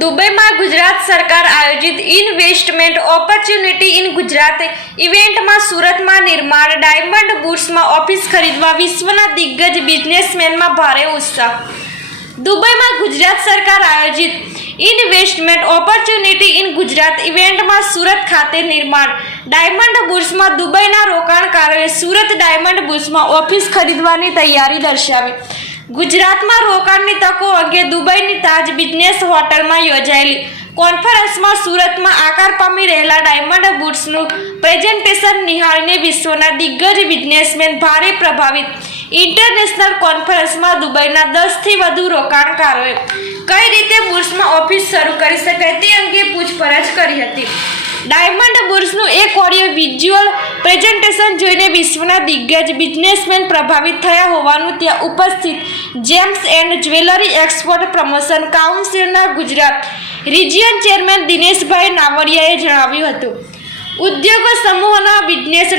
દુબઈમાં ગુજરાત સરકાર આયોજિત ઇન્વેસ્ટમેન્ટ ઓપોર્ચ્યુનિટી ઇન ગુજરાત ઇવેન્ટમાં સુરતમાં નિર્માણ ડાયમંડ બુર્સમાં ઓફિસ ખરીદવા વિશ્વના દિગ્ગજ બિઝનેસમેનમાં ભારે ઉત્સાહ. દુબઈમાં ગુજરાત સરકાર આયોજિત ઇન્વેસ્ટમેન્ટ ઓપોર્ચ્યુનિટી ઇન ગુજરાત ઇવેન્ટમાં સુરત ખાતે નિર્માણ ડાયમંડ બુર્સમાં દુબઈના રોકાણકારોએ સુરત ડાયમંડ બુર્સમાં ઓફિસ ખરીદવાની તૈયારી દર્શાવી. ગુજરાતમાં રોકાણની તકો અંગે દુબઈની તાજ બિઝનેસ હોટલમાં યોજાયેલી કોન્ફરન્સમાં સુરતમાં આકાર પામી રહેલા ડાયમંડ બુર્સનું પ્રેઝન્ટેશન નિહાળીને વિશ્વના દિગ્ગજ બિઝનેસમેન ભારે પ્રભાવિત. ઇન્ટરનેશનલ કોન્ફરન્સમાં દુબઈના 10થી વધુ રોકાણકારોએ કઈ રીતે બુર્સમાં ઓફિસ શરૂ કરી શકાય તે અંગે પૂછપરછ કરી હતી. ડાયમંડ બુર્સનું એક ઓડિયો વિઝ્યુઅલ પ્રેઝન્ટેશન જોઈને વિશ્વના દિગ્ગજ બિઝનેસમેન પ્રભાવિત થયા હોવાનું ત્યાં ઉપસ્થિત gems and jewellery export promotion કાઉન્સિલના ગુજરાત રિજિયન ચેરમેન દિનેશભાઈ નાવડિયાએ જણાવ્યું હતું. ઉદ્યોગો સમૂહના બિઝનેસ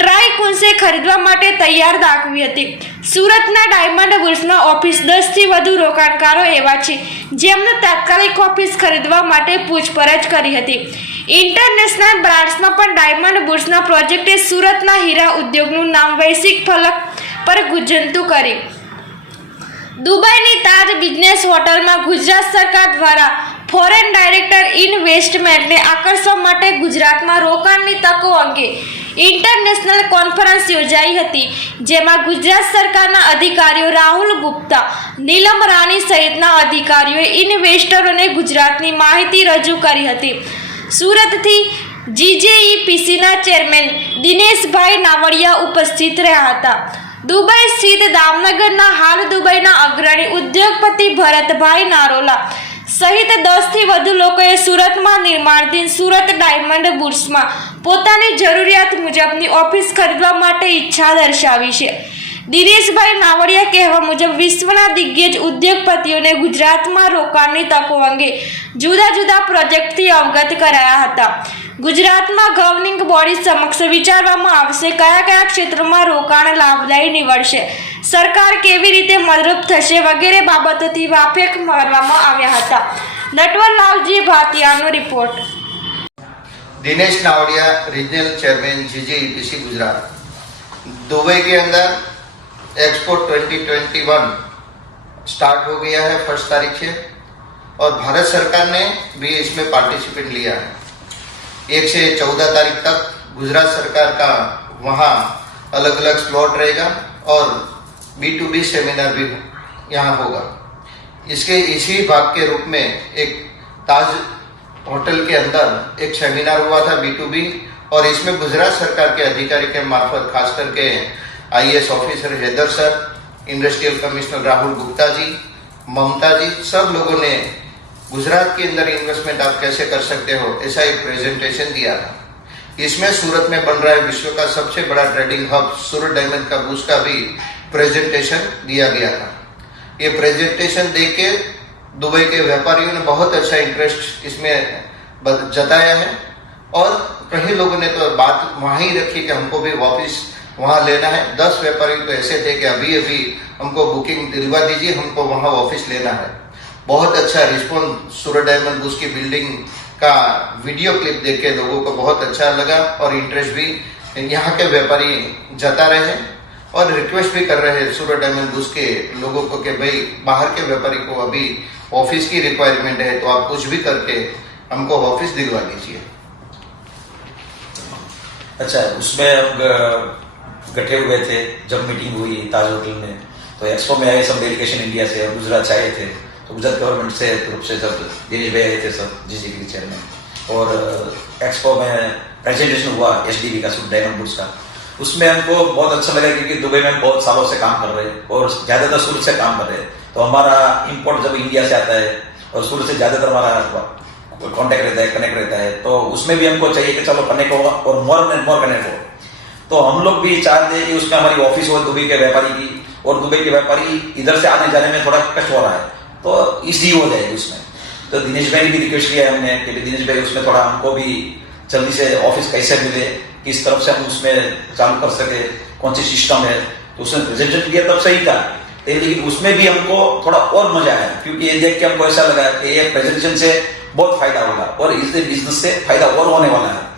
ટ્રાયકુન્સે ખરીદવા માટે તૈયાર દાખવી હતી. સુરતના ડાયમંડ બુર્સમાં ઓફિસ 10થી વધુ રોકાણકારો એવા છે જેમને તાત્કાલિક ઓફિસ ખરીદવા માટે પૂછપરછ કરી હતી. ઇન્ટરનેશનલ બ્રાન્ડ્સમાં પણ ડાયમંડ બુર્સના પ્રોજેક્ટે સુરતના હીરા ઉદ્યોગનું નામ વૈશ્વિક ફલક પર ગુંજતું કરી. દુબઈની તાજ બિઝનેસ હોટલમાં ગુજરાત સરકાર દ્વારા ફોરેન ડાયરેક્ટ ઇન્વેસ્ટમેન્ટને આકર્ષવા માટે ગુજરાતમાં રોકાણની તકો અંગે ઇન્ટરનેશનલ કોન્ફરન્સ યોજાઈ હતી, જેમાં ગુજરાત સરકારના અધિકારીઓ રાહુલ ગુપ્તા, નીલમ રાણી સહિતના અધિકારીઓએ ઇન્વેસ્ટરોને ગુજરાતની માહિતી રજૂ કરી હતી. સુરતથી જીજેઈપીસીના ચેરમેન દિનેશભાઈ નાવડિયા ઉપસ્થિત રહ્યા હતા. દુબઈ સ્થિત દામનગરના હાલ દુબઈના અગ્રણી ઉદ્યોગપતિ ભરતભાઈ નારોલા સહિત 10થી વધુ લોકોએ સુરતમાં નિર્માણધીન સુરત ડાયમંડ બુર્સમાં પોતાની જરૂરિયાત મુજબની ઓફિસ ખરીદવા માટે ઈચ્છા દર્શાવી છે. દિનેશભાઈ નાવડિયા કહેવા મુજબ વિશ્વના દિગ્ગજ ઉદ્યોગપતિઓને ગુજરાતમાં રોકાણની તકો અંગે જુદા જુદા પ્રોજેક્ટથી અવગત કરાયા હતા. ગુજરાતમાં ગવર્નિંગ બોડી સમક્ષ વિચારવામાં આવશે કયા કયા ક્ષેત્રોમાં રોકાણ લાભદાયી નીવડશે, સરકાર કેવી રીતે મદદરૂપ થશે વગેરે બાબતોથી વાકેફ કરવામાં આવ્યા હતા. નટવરલાલજી ભાટિયાનો report. Dinesh Navadiya regional chairman GJEPC Gujarat. Dubai के अंदर एक्सपो 2021 स्टार्ट हो गया है 1 तारीख से और भारत सरकार ने भी इसमें पार्टिसिपेट लिया है. 1 से 14 तारीख तक गुजरात सरकार का वहाँ अलग अलग स्लॉट रहेगा और B2B सेमिनार भी यहाँ होगा. इसके इसी भाग के रूप में एक ताज होटल के अंदर एक सेमिनार हुआ था B2B और इसमें गुजरात सरकार के अधिकारी के मार्फत खास करके IAS officer Haider sir, industrial commissioner Rahul Gupta ji, Mamta ji, सब लोगों ने गुजरात के अंदर इन्वेस्टमेंट आप कैसे कर सकते हो ऐसा एक प्रेजेंटेशन दिया था. इसमें सूरत में बन रहा है विश्व का सबसे बड़ा ट्रेडिंग हब सूरत डायमंड का बूर्स का भी प्रेजेंटेशन दिया गया था. ये प्रेजेंटेशन देख के दुबई के व्यापारियों ने बहुत अच्छा इंटरेस्ट इसमें जताया है और कई लोगों ने तो बात वहाँ ही रखी कि हमको भी वापस वहाँ लेना है. 10 व्यापारी तो ऐसे थे कि अभी अभी हमको बुकिंग दिलवा दीजिए, हमको वहाँ ऑफिस लेना है. बहुत अच्छा रिस्पॉन्स सूरत डायमंड बूर्स की बिल्डिंग का वीडियो क्लिप देख के लोगों को बहुत अच्छा लगा और इंटरेस्ट भी यहाँ के व्यापारी जता रहे हैं और रिक्वेस्ट भी कर रहे हैं सूरत डायमंड बूर्स के लोगों को कि भाई बाहर के व्यापारी को अभी ऑफिस की रिक्वायरमेंट है तो आप कुछ भी करके हमको ऑफिस दिलवा दीजिए. अच्छा, उसमें हम गठे हुए थे जब मीटिंग हुई ताज होटल में, तो एक्सपो में आए सब डेलीगेशन इंडिया से और गुजरात से आए थे. तो गुजरात गवर्नमेंट से तरफ से जब दिनेश भाई आए थे सब जीजेपी चेयरमैन और एक्सपो में प्रेजेंटेशन हुआ HDB का सूरत डायमंड बूर्स का, उसमें हमको बहुत अच्छा लगा क्योंकि दुबई में बहुत सालों से काम कर रहे हैं और ज्यादातर सूरत से काम कर रहे हैं. तो हमारा इंपोर्ट जब इंडिया से आता है और सूरत से ज्यादातर हमारा कांटेक्ट रहता है, कनेक्ट रहता है, तो उसमें भी हमको चाहिए कि चलो कनेक्ट होगा और मोर एंड मोर कनेक्ट हो. तो हम लोग भी चाहते हैं कि उसमें हमारी ऑफिस हो दुबई के व्यापारी की और दुबई के व्यापारी इधर से आने जाने में थोड़ा कष्ट हो रहा है तो इजी हो जाएगी उसमें. तो दिनेश भाई ने भी रिक्वेस्ट किया हमने कि दिनेश भाई उसमें थोड़ा हमको भी जल्दी से ऑफिस कैसे मिले, किस तरफ से हम उसमें चालू कर सके, कौन सी सिस्टम है. तो उसने प्रेजेंटेशन दिया तब सही था लेकिन उसमें भी हमको थोड़ा और मजा आया, क्योंकि ये देख के हमको ऐसा लगा कि ये प्रेजेंटेशन से बहुत फायदा होगा और इससे बिजनेस से फायदा और होने वाला है।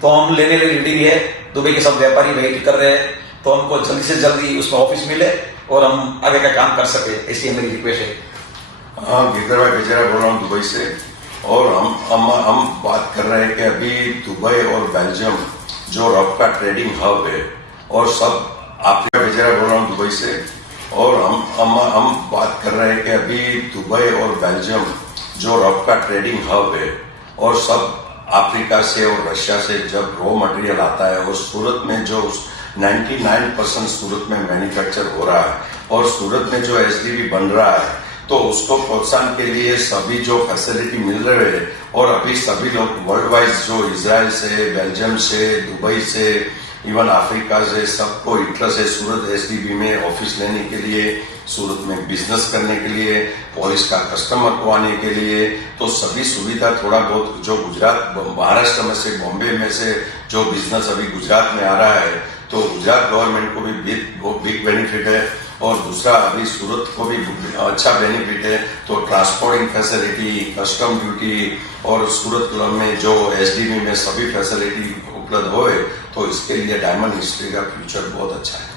तो हम लेने के लिए रेडी है, दुबई के सब व्यापारी वेट कर रहे हैं, तो हमको जल्दी से जल्दी उसमें ऑफिस मिले और हम आगे का काम कर सके, ऐसी मेरी रिक्वेस्ट है। हाँ, गिरधर भाई बेचारा बोल रहा हूँ दुबई से, और हम बात कर रहे हैं कि अभी दुबई और बेल्जियम जो रफ का ट्रेडिंग हब है और सब अफ्रीका, बेचारा बोल रहा हूँ दुबई से, और हम बात कर रहे हैं कि अभी दुबई और बेल्जियम जो रफ का ट्रेडिंग हब है और सब अफ्रीका से और रशिया से जब रॉ मटेरियल आता है और सूरत में जो 99% सूरत में मैन्युफैक्चर हो रहा है और सूरत में जो एसडीबी बन रहा है, तो उसको प्रोत्साहन के लिए सभी जो फैसिलिटी मिल रहे हैं और अभी सभी लोग वर्ल्ड वाइज जो इजराइल से, बेल्जियम से, दुबई से, इवन अफ्रीका से सबको इंटरेस्ट है सूरत एसडीबी में ऑफिस लेने के लिए, सूरत में बिजनेस करने के लिए, पॉलिश का कस्टमर को आने के लिए। तो सभी सुविधा थोड़ा बहुत जो गुजरात महाराष्ट्र में से, बॉम्बे में से जो बिजनेस अभी गुजरात में आ रहा है, तो गुजरात गवर्नमेंट को भी बिग बेनिफिट है और दूसरा अभी सूरत को भी अच्छा बेनिफिट है। तो ट्रांसपोर्टिंग फैसिलिटी, कस्टम ड्यूटी और सूरत में जो एसडीबी में सभी फैसिलिटी उपलब्ध होए, तो इसके लिए डायमंड हिस्ट्री का फ्यूचर बहुत अच्छा है।